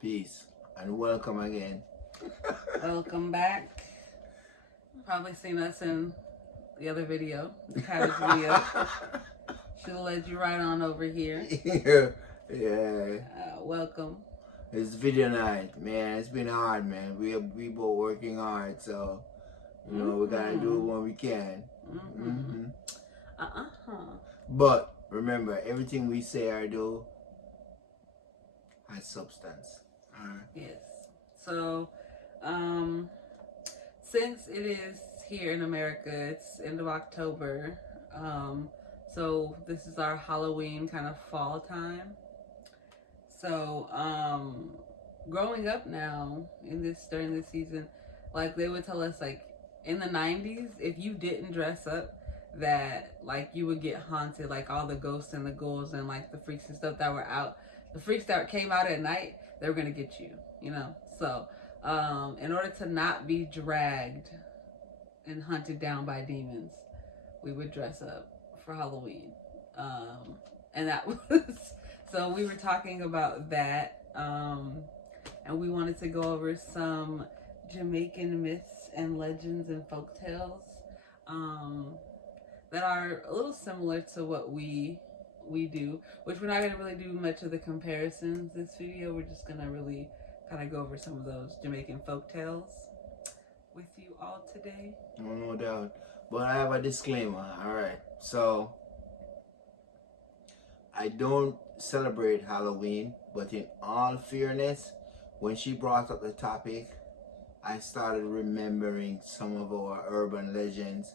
Peace and welcome again. Welcome back. Probably seen us in the other video, the cabbage video. Should have led you right on over here. Yeah. Welcome. It's video night, man. It's been hard, man. We both working hard, so we gotta do it when we can. But remember, everything we say or do has substance. Yes. So, since it is here in America, it's end of October. So this is our Halloween kind of fall time. So, growing up now during this season, like they would tell us, like in the 90s, if you didn't dress up, that like you would get haunted, like all the ghosts and the ghouls and like the freaks and stuff that were out. The freaks that came out at night, they were gonna get you, So, in order to not be dragged and hunted down by demons, we would dress up for Halloween. And that was, so we were talking about that. And we wanted to go over some Jamaican myths and legends and folktales, that are a little similar to what we do, which we're not going to really do much of the comparisons this video. We're just going to really kind of go over some of those Jamaican folktales with you all today. No doubt. But I have a disclaimer, alright. So, I don't celebrate Halloween, but in all fairness, when she brought up the topic, I started remembering some of our urban legends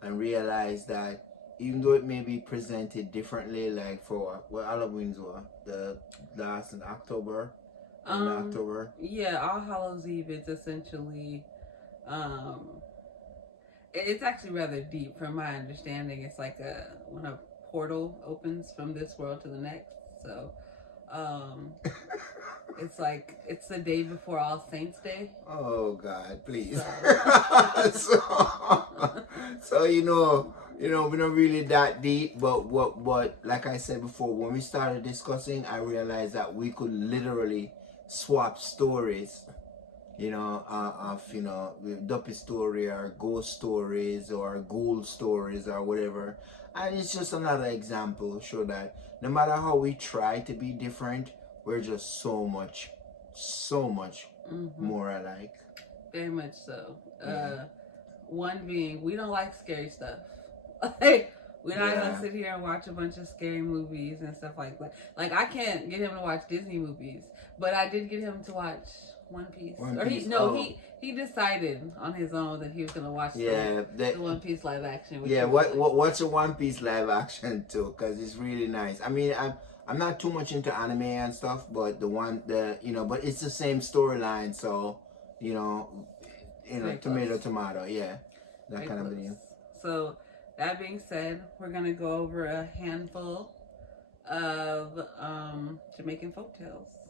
and realized that even though it may be presented differently, like for what Halloween's were, the last in October, yeah, All Hallows Eve is essentially, it's actually rather deep from my understanding. It's like when a portal opens from this world to the next. So, it's like it's the day before All Saints Day. Oh God, please. So, so we're not really that deep, but what like I said before, when we started discussing, I realized that we could literally swap stories, with Duppy story or ghost stories or ghoul stories or whatever. And it's just another example to show that no matter how we try to be different, we're just so much more alike. Very much so. Yeah. One being, we don't like scary stuff. Like, we're not gonna sit here and watch a bunch of scary movies and stuff like that. Like, I can't get him to watch Disney movies, but I did get him to watch One Piece. He decided on his own that he was gonna watch the One Piece live action. What's a One Piece live action too? Because it's really nice. I mean, I'm not too much into anime and stuff, but but it's the same storyline, so tomato, yeah, that kind of thing. So that being said, we're gonna go over a handful of Jamaican folktales.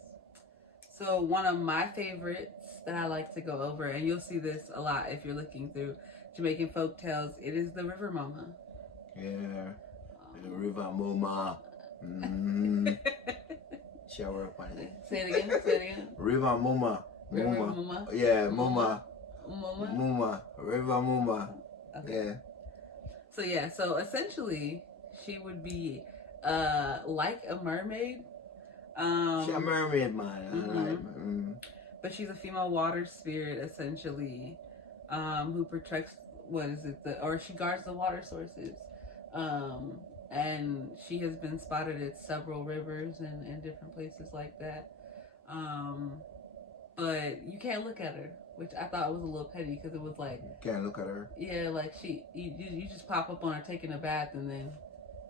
So one of my favorites that I like to go over, and you'll see this a lot if you're looking through Jamaican folktales, it is the River Mama. Yeah, the River Mama. Shower up on it. Say it again. River Mama. River Mama. Yeah, Mama. River Mama. Okay. Yeah. So essentially, she would be like a mermaid. She's a mermaid, man. But she's a female water spirit, essentially, who protects she guards the water sources. And she has been spotted at several rivers and different places like that. But you can't look at her, which I thought was a little petty, because it was like... Can't look at her? Yeah, like you just pop up on her taking a bath, and then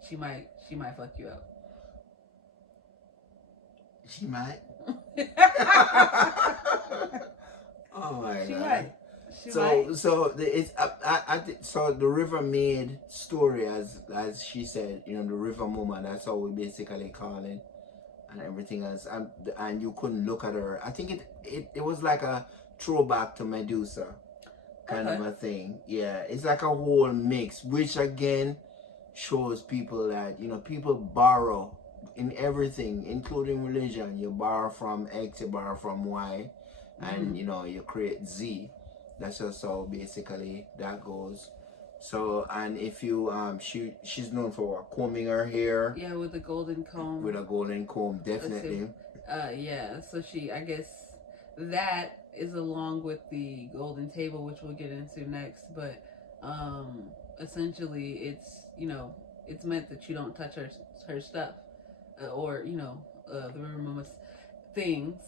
she might fuck you up. She might? Oh my God. She might. So the River Maid story, as she said, the River Mama, that's how we basically call it, and everything else, and you couldn't look at her. I think it was like a throwback to Medusa kind of a thing. Yeah, it's like a whole mix, which again shows people that people borrow in everything, including religion. You borrow from X, you borrow from Y, and you know, you create Z. That's just how basically that goes. So, and if you she's known for combing her hair. Yeah, with a golden comb. With a golden comb, definitely. Yeah. So I guess that is along with the golden table, which we'll get into next. But essentially, it's, you know, it's meant that you don't touch her stuff, or, you know, the River Mama's things.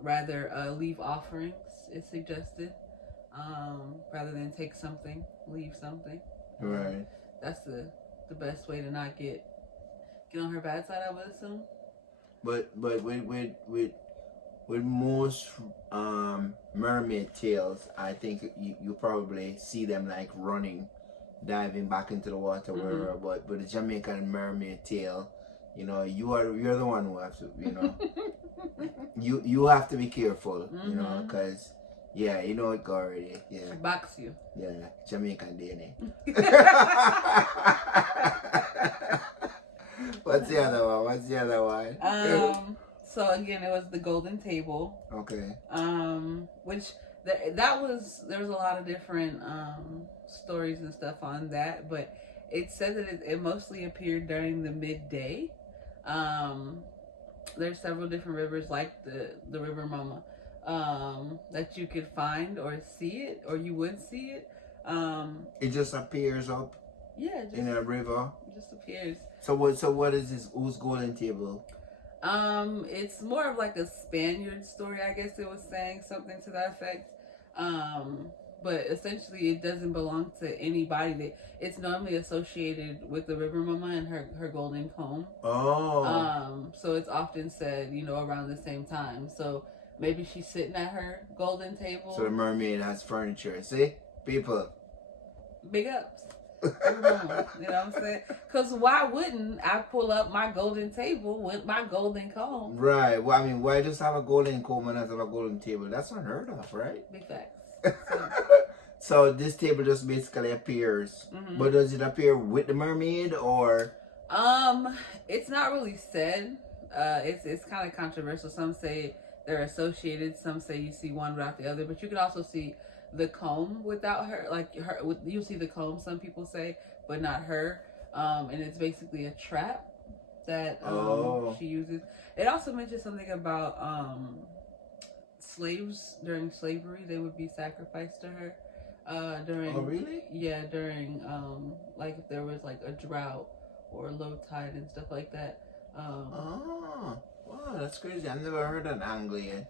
Rather, leave offerings is suggested. Rather than take something, leave something. Right. That's the best way to not get on her bad side, I would assume. But with most mermaid tales, I think you probably see them like running, diving back into the water, wherever. But the Jamaican mermaid tale, you know, you're the one who have to, you know, you have to be careful, you know, because. Yeah, you know it already. Yeah. She box you. Yeah, Jamaican DNA. What's the other one? So again, it was the golden table. Okay. Which there was a lot of different stories and stuff on that, but it said that it mostly appeared during the midday. There's several different rivers like the River Mama. That you could find or see it, or you would see it. It just appears up. Yeah, in a river. It just appears. So what is this? Whose golden table? It's more of like a Spaniard story, I guess it was saying something to that effect. But essentially, it doesn't belong to anybody. It's normally associated with the River Mama and her golden comb. Oh. So it's often said, you know, around the same time. So. Maybe she's sitting at her golden table. So the mermaid has furniture. See? People. Big ups. You know what I'm saying? Because why wouldn't I pull up my golden table with my golden comb? Right. Well, I mean, why just have a golden comb and not have a golden table? That's unheard of, right? Big facts. So this table just basically appears. But does it appear with the mermaid or? It's not really said. It's kind of controversial. Some say they're associated. Some say you see one without the other, but you could also see the comb without her. Like you see the comb. Some people say, but not her. And it's basically a trap that she uses. It also mentions something about slaves during slavery. They would be sacrificed to her. During. Oh really? Yeah, during like if there was like a drought or low tide and stuff like that. Wow, that's crazy. I've never heard an angle yet.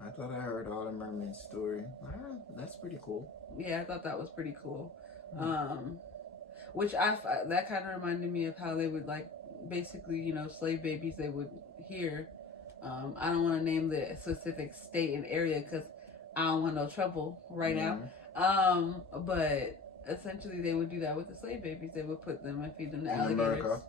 I thought I heard all the mermaid story. Wow, that's pretty cool. Yeah, I thought that was pretty cool. Which that kind of reminded me of how they would like basically, you know, slave babies they would hear. I don't want to name the specific state and area because I don't want no trouble right now. But essentially they would do that with the slave babies. They would put them and feed them to alligators. America?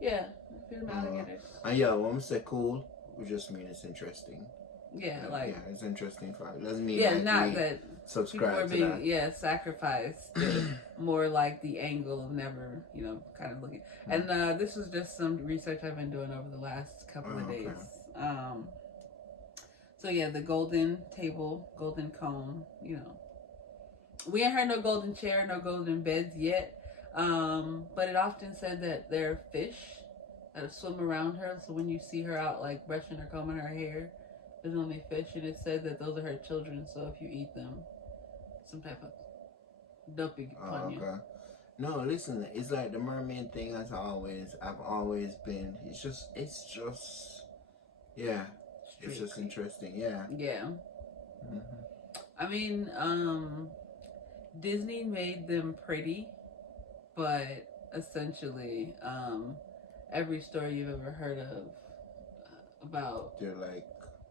Yeah, feed them alligators. And yeah, when we say cool, we just mean it's interesting. Yeah, it's interesting for it. Doesn't mean not that subscribe people are to being sacrificed. More like the angle of never, you know, kind of looking. And this was just some research I've been doing over the last couple of days. So yeah, the golden table, golden comb, you know. We ain't heard no golden chair, no golden beds yet. But it often said that there are fish that swim around her. So when you see her out like brushing or combing her hair, there's only fish, and it said that those are her children. So if you eat them, some type of dumpy upon you. No, listen, it's like the mermaid thing. I've always been. It's just interesting. Yeah. I mean, Disney made them pretty, but essentially, every story you've ever heard of about, they're like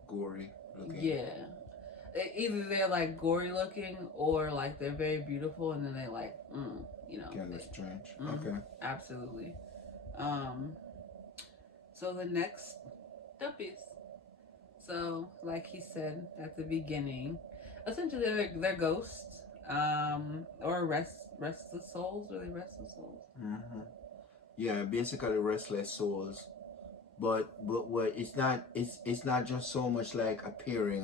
gory looking. Yeah, either they're like gory looking or like they're very beautiful, and then they like, you know, kind of strange. Okay, absolutely. So the next duppies. So, like he said at the beginning, essentially they're ghosts, or restless souls. Are they restless souls? Yeah, basically restless souls. but what it's not just so much like appearing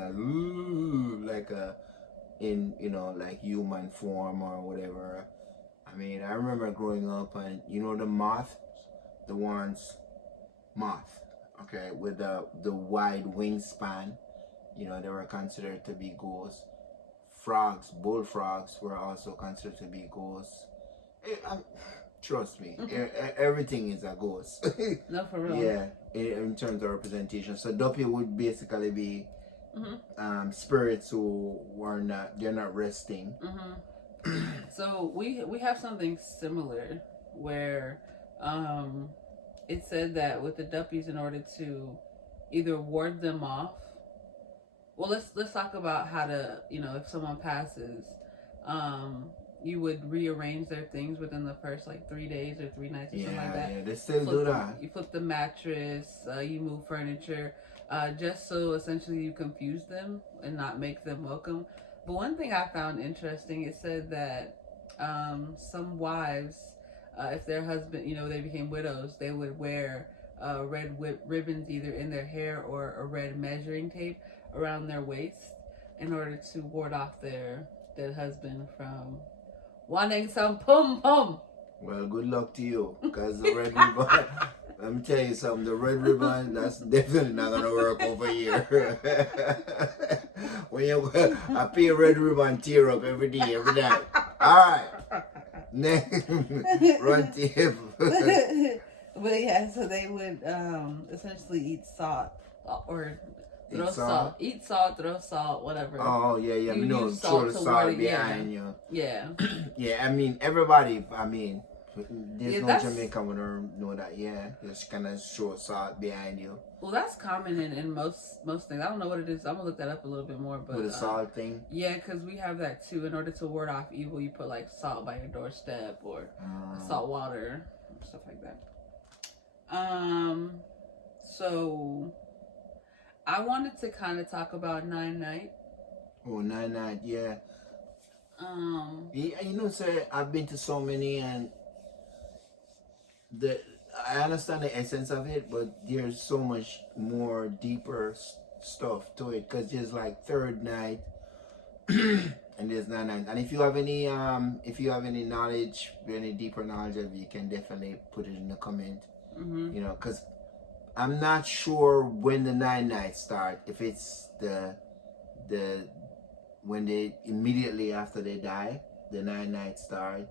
like a in like human form or whatever. I mean, I remember growing up and the moth, the ones moth, okay, with the wide wingspan, they were considered to be ghosts. Frogs, bullfrogs were also considered to be ghosts. Trust me, everything is a ghost. No, for real. Yeah, in terms of representation. So Duppy would basically be spirits who they're not resting. So we have something similar where it said that with the Duppies, in order to either ward them off. Well, let's talk about how to, if someone passes, you would rearrange their things within the first like 3 days or 3 nights or something like that. Yeah, they still do that. You flip the mattress, you move furniture, just so essentially you confuse them and not make them welcome. But one thing I found interesting, it said that some wives, if their husband, they became widows, they would wear red ribbons either in their hair or a red measuring tape around their waist in order to ward off their dead husband from wanting some pum pum. Well, good luck to you, because the red ribbon, let me tell you something, the red ribbon, that's definitely not going to work over here. When you appear red ribbon, tear up every day, every night. All right. Next, run tip. But yeah, so they would essentially eat salt or throw salt. Eat salt, throw salt, whatever. Oh, yeah. You know, throw the salt behind you. Yeah. Yeah, I mean, everybody, there's no Jamaican would know that, just kind of show salt behind you. Well, that's common in most things. I don't know what it is. I'm going to look that up a little bit more. But with the salt thing? Yeah, because we have that too. In order to ward off evil, you put like salt by your doorstep or salt water, stuff like that. So I wanted to kind of talk about Nine Night. Oh, Nine Night, yeah. Sir, I've been to so many, and I understand the essence of it, but there's so much more deeper stuff to it, because there's like Third Night and there's Nine Night. And if you have any knowledge, any deeper knowledge of it, you can definitely put it in the comment. Because I'm not sure when the Nine Nights start, if it's the when they immediately after they die, the Nine Nights start,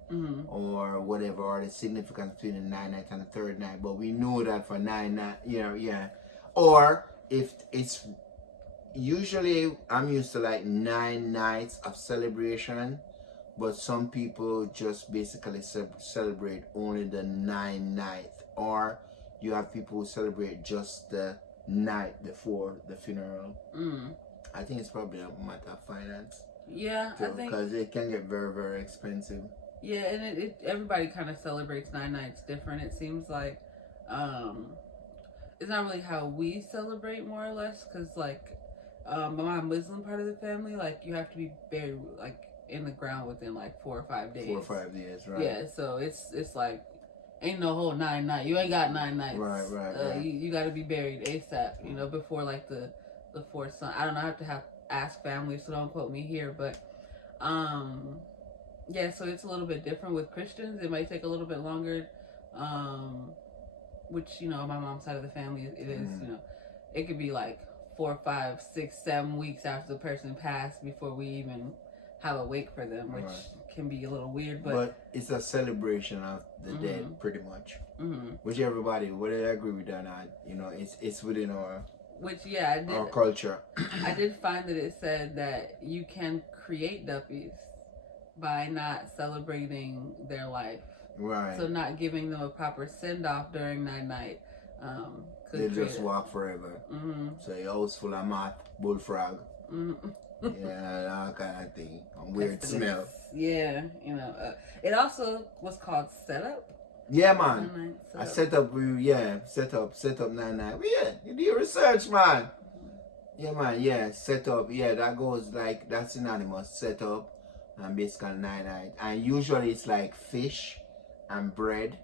or whatever, or the significance between the Nine Nights and the Third Night. But we know that for Nine Night, or if it's usually, I'm used to like 9 nights of celebration, but some people just basically celebrate only the 9 nights, or you have people who celebrate just the night before the funeral. I think it's probably a matter of finance. Yeah, too, I think, because it can get very, very expensive. Yeah, and everybody kind of celebrates 9 nights different. It seems like it's not really how we celebrate, more or less, because like my Muslim part of the family, like you have to be buried like in the ground within like 4 or 5 days. 4 or 5 days, right? Yeah, so it's like ain't no whole 9 nights. You ain't got 9 nights. Right. You got to be buried ASAP. Before like the 4th son. I don't know. I have to ask family, so don't quote me here, but yeah. So it's a little bit different with Christians. It might take a little bit longer, which my mom's side of the family it is. It could be like 4, 5, 6, 7 weeks after the person passed before we even have a wake for them, which can be a little weird, but it's a celebration of the dead, pretty much. Which everybody, whether they agree with that or not, it's within our our culture. I did find that it said that you can create duppies by not celebrating their life. Right. So not giving them a proper send off during 9 night. They just walk forever. So your house full of moth, bullfrog. Yeah, all kind of thing. Weird smell. Yeah, it also was called setup. Yeah, man. I set up 9 night. Yeah, you do your research, man. Yeah, man. Yeah, set up. Yeah, that goes like, that's synonymous. Set up and basically 9 night. And usually it's like fish and bread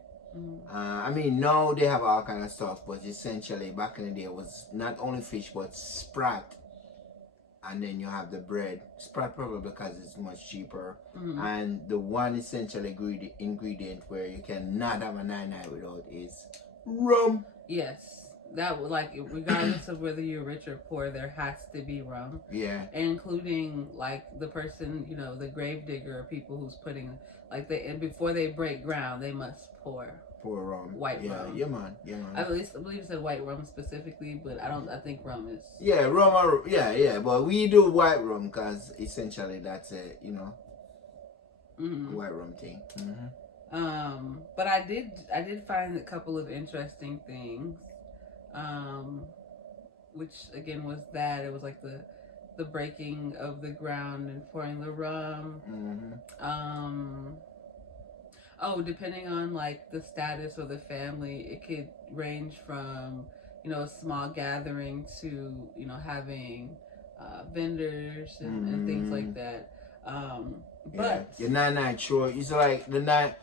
I mean, now they have all kind of stuff, but essentially back in the day it was not only fish but sprat, and then you have the bread. Sprat probably because it's much cheaper, and the one essential ingredient where you cannot have a 9-9 without is rum. Yes. That would, like, regardless of whether you're rich or poor, there has to be rum. Yeah. Including, like, the person, you know, the grave digger or people who's putting, like, and before they break ground, they must pour rum. White rum. Yeah, man. I believe it said white rum specifically, but I think rum is. Yeah, rum. Yeah. But we do white rum because essentially that's a, you know, white rum thing. But I did find a couple of interesting things. Which again was that it was like the breaking of the ground and pouring the rum. Depending on like the status or the family, it could range from, you know, a small gathering to, you know, having vendors and things like that. But your 9-9 sure it's like the 9.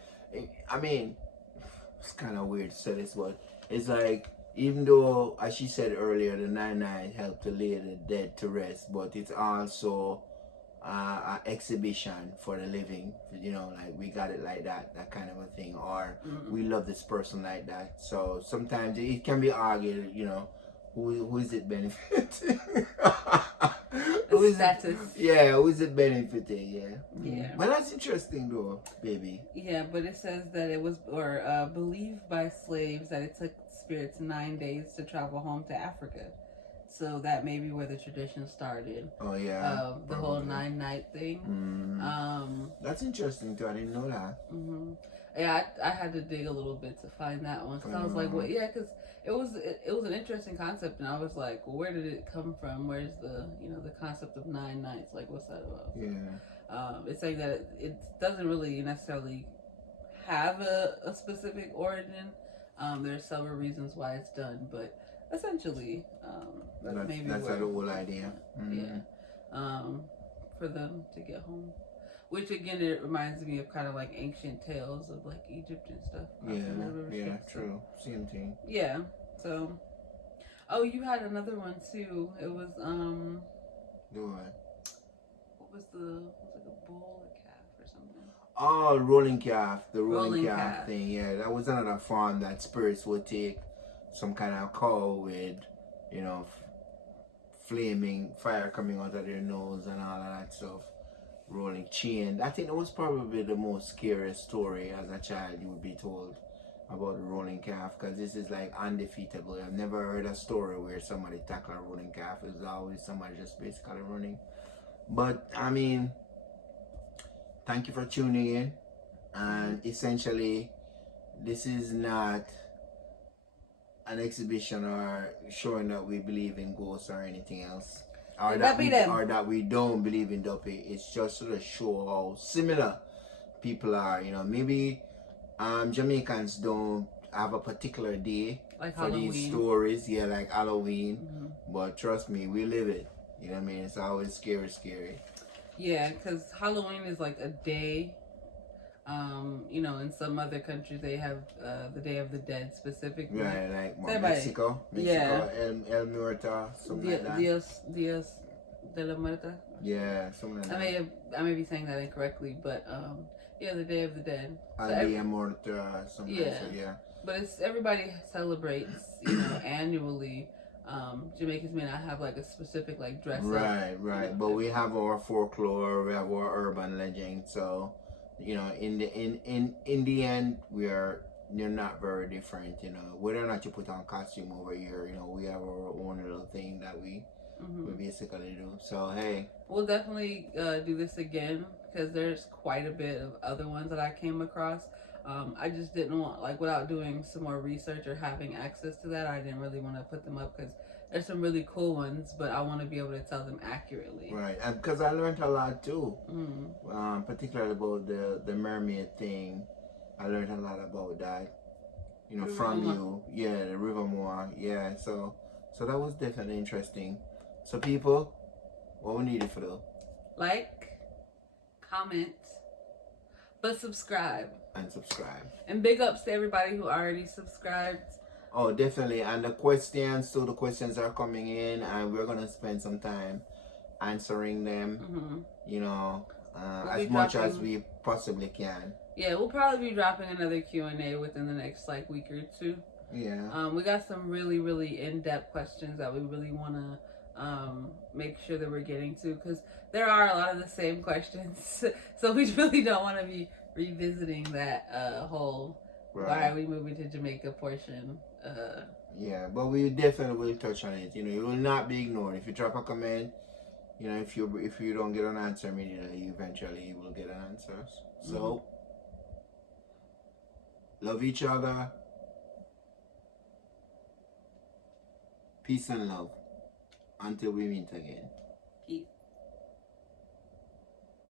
I mean, it's kind of weird to say this, but it's like, even though, as she said earlier, the 9-9 helped to lay the dead to rest, but it's also an exhibition for the living. You know, like we got it like that kind of a thing, or we love this person like that. So sometimes it can be argued, you know, who is it benefiting? Who is it benefiting? Yeah. But that's interesting though, baby. Yeah, but it says that it was believed by slaves that it took spirits 9 days to travel home to Africa. So that may be where the tradition started. Oh yeah. The whole 9-night thing. That's interesting too. I didn't know that. Yeah, I had to dig a little bit to find that one. Cause I was like, well, yeah, because it was an interesting concept, and I was like, well, where did it come from? Where's the, you know, the concept of 9 nights? Like, what's that about? Yeah. It's saying that it doesn't really necessarily have a specific origin. There's several reasons why it's done, but essentially, that's the whole idea. For them to get home. Which again, it reminds me of kind of like ancient tales of like Egypt and stuff. Yeah, true. Same thing. Yeah. So, you had another one too. It was Do what? What was like a bull or calf or something? Oh, rolling calf. The rolling calf thing. Yeah, that was another form that spirits would take some kind of cow with, you know, flaming fire coming out of their nose and all of that stuff. Rolling chain. I think that was probably the most scariest story as a child you would be told about the rolling calf, because this is like undefeatable. I've never heard a story where somebody tackled a rolling calf. It was always somebody just basically running. But I mean, thank you for tuning in, and essentially this is not an exhibition or showing that we believe in ghosts or anything else. Or that we don't believe in Duppy. It's just to show how similar people are. You know, maybe Jamaicans don't have a particular day like for Halloween. These stories. Yeah, like Halloween. But trust me, we live it. You know what I mean? It's always scary. Yeah, because Halloween is like a day. You know, in some other countries they have the Day of the Dead specifically. Right, like Mexico. Yeah. El Muerta, something like that. Dios de la Muerta. Yeah, something like that. I may be saying that incorrectly, but yeah, the Day of the Dead. Dia Muerta, something like that. Yeah. But it's everybody celebrates, you know, annually. Jamaicans may not have like a specific like dress up. Right. You know, but we have our folklore, we have our urban legend, so you know, in the end, you're not very different. You know, whether or not you put on costume over here, you know, we have our own little thing that we basically do. So hey, we'll definitely do this again because there's quite a bit of other ones that I came across. I just didn't want, like, without doing some more research or having access to that, I didn't really want to put them up because there's some really cool ones, but I want to be able to tell them accurately. Right, and because I learned a lot too, particularly about the mermaid thing. I learned a lot about that, you know, from you. Yeah, the River Moor. Yeah, so that was definitely interesting. So people, what we need for though? Like, comment, but subscribe. and subscribe. And big ups to everybody who already subscribed. Oh, definitely. And the questions are coming in, and we're gonna spend some time answering them. You know, as much as we possibly can. Yeah, we'll probably be dropping another Q&A within the next like week or two. Yeah. We got some really in-depth questions that we really want to make sure that we're getting to, because there are a lot of the same questions. So we really don't want to be revisiting that whole why are we moving to Jamaica portion. Yeah, but we definitely will touch on it. You know, you will not be ignored. If you drop a comment, you know, if you don't get an answer immediately, eventually you will get an answer. So love each other. Peace and love. Until we meet again. Peace.